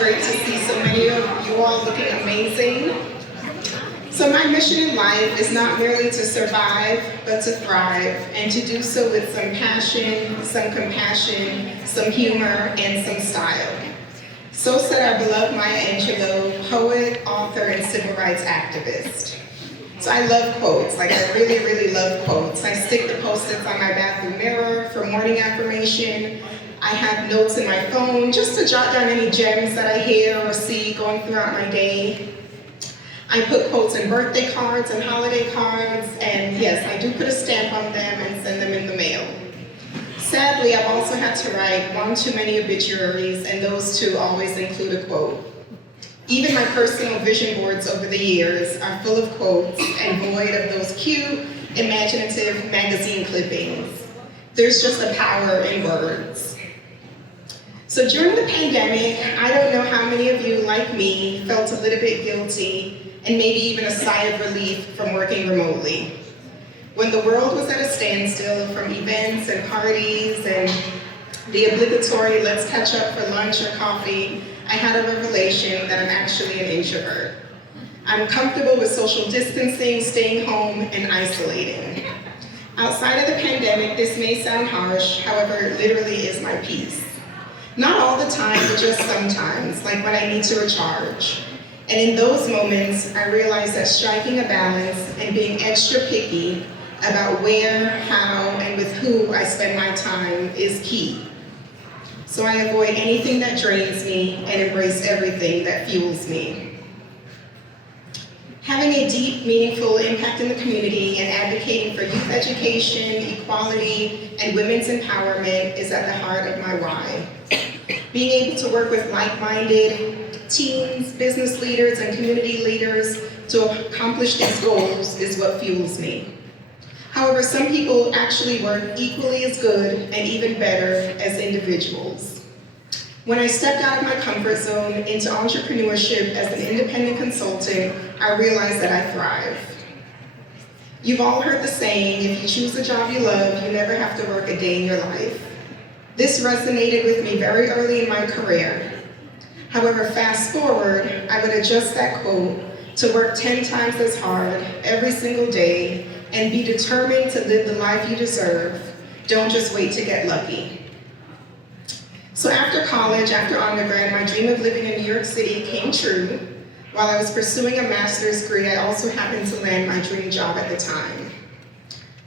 great to see so many of you all looking amazing. So my mission in life is not merely to survive, but to thrive, and to do so with some passion, some compassion, some humor, and some style. So said our beloved Maya Angelou, poet, author, and civil rights activist. So I love quotes, like I really, really love quotes. I stick the Post-its on my bathroom mirror for morning affirmation. I have notes in my phone just to jot down any gems that I hear or see going throughout my day. I put quotes in birthday cards and holiday cards, and yes, I do put a stamp on them and send them in the mail. Sadly, I've also had to write one too many obituaries, and those too always include a quote. Even my personal vision boards over the years are full of quotes and void of those cute, imaginative magazine clippings. There's just a power in words. So during the pandemic, I don't know how many of you, like me, felt a little bit guilty and maybe even a sigh of relief from working remotely. When the world was at a standstill from events and parties and the obligatory let's catch up for lunch or coffee, I had a revelation that I'm actually an introvert. I'm comfortable with social distancing, staying home, and isolating. Outside of the pandemic, this may sound harsh, however, it literally is my peace. Not all the time, but just sometimes, like when I need to recharge. And in those moments, I realize that striking a balance and being extra picky about where, how, and with who I spend my time is key. So I avoid anything that drains me and embrace everything that fuels me. Having a deep, meaningful impact in the community and advocating for youth education, equality, and women's empowerment is at the heart of my why. Being able to work with like-minded teams, business leaders, and community leaders to accomplish these goals is what fuels me. However, some people actually work equally as good and even better as individuals. When I stepped out of my comfort zone into entrepreneurship as an independent consultant, I realized that I thrive. You've all heard the saying, if you choose a job you love, you never have to work a day in your life. This resonated with me very early in my career. However, fast forward, I would adjust that quote to work 10 times as hard every single day and be determined to live the life you deserve. Don't just wait to get lucky. So after college, after undergrad, my dream of living in New York City came true. While I was pursuing a master's degree, I also happened to land my dream job at the time.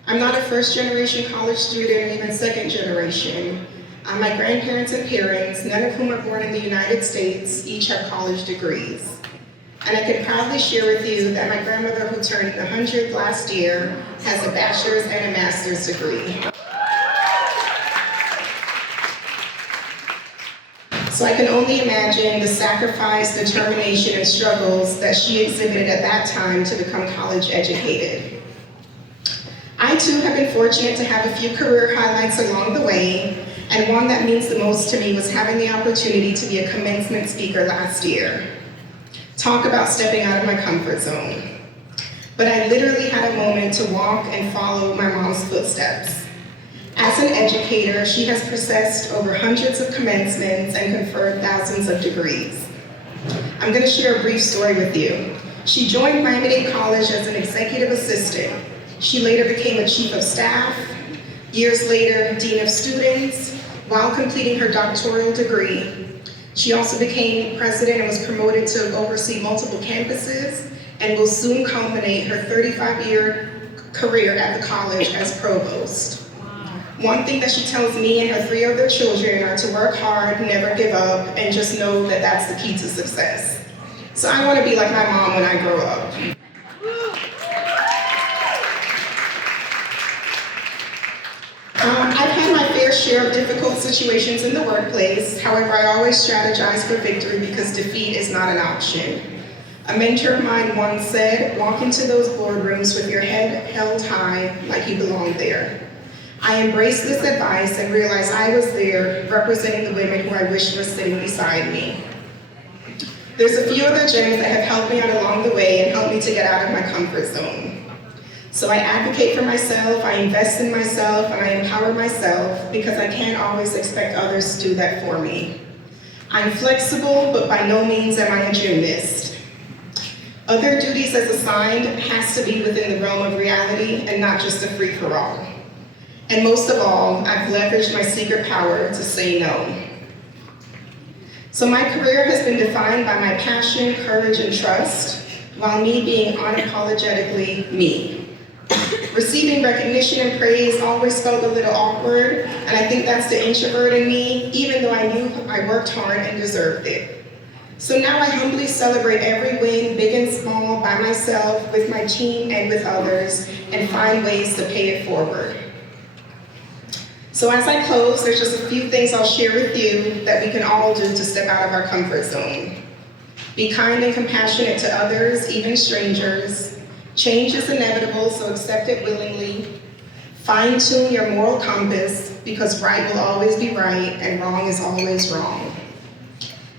I'm not a first-generation college student or even second generation. My grandparents and parents, none of whom are born in the United States, each have college degrees. And I can proudly share with you that my grandmother, who turned 100 last year, has a bachelor's and a master's degree. So I can only imagine the sacrifice, determination, and struggles that she exhibited at that time to become college educated. I too have been fortunate to have a few career highlights along the way, and one that means the most to me was having the opportunity to be a commencement speaker last year. Talk about stepping out of my comfort zone. But I literally had a moment to walk and follow my mom's footsteps. As an educator, she has processed over hundreds of commencements and conferred thousands of degrees. I'm going to share a brief story with you. She joined Miami-Dade College as an executive assistant. She later became a chief of staff, years later, dean of students, while completing her doctoral degree. She also became president and was promoted to oversee multiple campuses and will soon culminate her 35-year career at the college as provost. One thing that she tells me and her 3 other children are to work hard, never give up, and just know that that's the key to success. So I want to be like my mom when I grow up. I've had my fair share of difficult situations in the workplace. However, I always strategize for victory because defeat is not an option. A mentor of mine once said, walk into those boardrooms with your head held high like you belong there. I embraced this advice and realized I was there representing the women who I wished were sitting beside me. There's a few other gems that have helped me out along the way and helped me to get out of my comfort zone. So I advocate for myself, I invest in myself, and I empower myself because I can't always expect others to do that for me. I'm flexible, but by no means am I a gymnast. Other duties as assigned has to be within the realm of reality and not just a free-for-all. And most of all, I've leveraged my secret power to say no. So my career has been defined by my passion, courage, and trust, while me being unapologetically me. Receiving recognition and praise always felt a little awkward, and I think that's the introvert in me, even though I knew I worked hard and deserved it. So now I humbly celebrate every win, big and small, by myself, with my team, and with others, and find ways to pay it forward. So as I close, there's just a few things I'll share with you that we can all do to step out of our comfort zone. Be kind and compassionate to others, even strangers. Change is inevitable, so accept it willingly. Fine-tune your moral compass, because right will always be right and wrong is always wrong.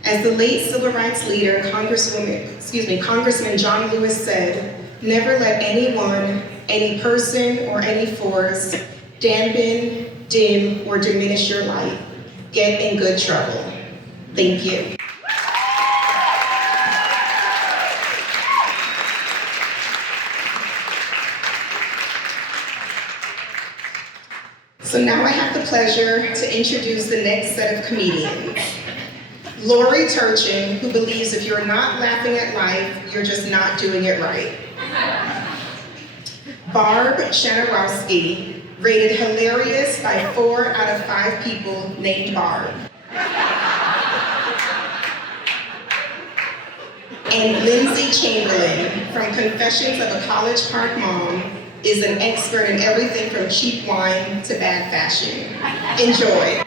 As the late civil rights leader, Congressman John Lewis said, never let anyone, any person, or any force dampen, dim, or diminish your light. Get in good trouble. Thank you. So now I have the pleasure to introduce the next set of comedians. Lori Turchin, who believes if you're not laughing at life, you're just not doing it right. Barb Shanarowski, rated hilarious by 4 out of 5 people named Barb. And Lindsay Chamberlain, from Confessions of a College Park Mom, is an expert in everything from cheap wine to bad fashion. Enjoy.